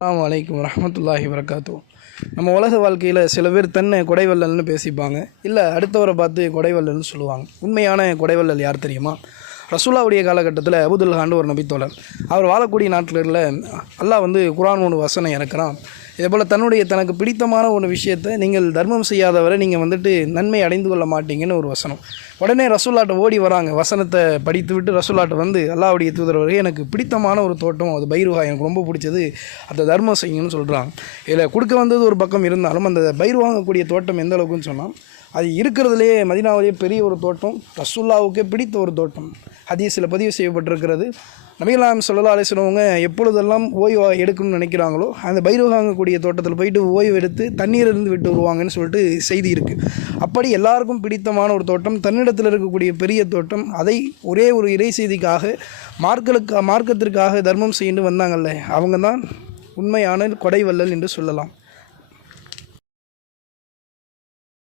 அஸ்ஸலாமு அலைக்கும் வரஹ்மத்துல்லாஹி வரகாத்து. நம்ம உலக வாழ்க்கையில் சில பேர் தன்னை கொடைவள்ளல்னு பேசிப்பாங்க, இல்லை அடுத்தவரை பார்த்து கொடைவள்ளல்னு சொல்லுவாங்க. உண்மையான கொடைவள்ளல் யார் தெரியுமா? ரசூலாவுடைய காலகட்டத்தில் அபுதுல்ஹான்னு ஒரு நபித்தோழர், அவர் வாழக்கூடிய நாட்களில் அல்லாஹ் குர்ஆன் ஒன்று வசனம் இறக்குறான். இதேபோல் தனக்கு பிடித்தமான ஒரு விஷயத்தை நீங்கள் தர்மம் செய்யாதவரை நீங்கள் நன்மை அடைந்து கொள்ள மாட்டீங்கன்னு ஒரு வசனம். உடனே ரசூலாட்ட ஓடி வராங்க. வசனத்தை படித்து விட்டு ரசூலாட்ட அல்லாஹ்வுடைய தூதர் வரை எனக்கு பிடித்தமான ஒரு தோட்டம் அது பைருஹா, எனக்கு ரொம்ப பிடிச்சது, அந்த தர்மம் செய்யுங்கன்னு சொல்கிறாங்க. இதில் கொடுக்க வந்தது ஒரு பக்கம் இருந்தாலும் அந்த பைருஹாங்கக்கூடிய தோட்டம் எந்த அளவுக்குன்னு சொன்னால், அது இருக்கிறதுலே மதீனாவிலேயே பெரிய ஒரு தோட்டம், ரசூலுல்லாஹ்வுக்கே பிடித்த ஒரு தோட்டம். ஹதீஸில் பதிவு செய்யப்பட்டிருக்கிறது. நபிகள் நாயகம் ஸல்லல்லாஹு அலைஹி வஸல்லம் எப்பொழுதெல்லாம் ஓய்வு எடுக்கணும்னு நினைக்கிறாங்களோ அந்த பைருஹாங்கக்கூடிய தோட்டத்தில் போயிட்டு ஓய்வு எடுத்து தண்ணீரிலிருந்து விட்டு வருவாங்கன்னு சொல்லிட்டு செய்தி இருக்குது. அப்படி எல்லாருக்கும் பிடித்தமான ஒரு தோட்டம், தன்னிடத்தில் இருக்கக்கூடிய பெரிய தோட்டம், அதை ஒரே ஒரு இறை செய்திக்காக மார்க்கத்திற்காக தர்மம் செய்து வந்தாங்கல்ல, அவங்க தான் உண்மையான கொடைவள்ளல் என்று சொல்லலாம்.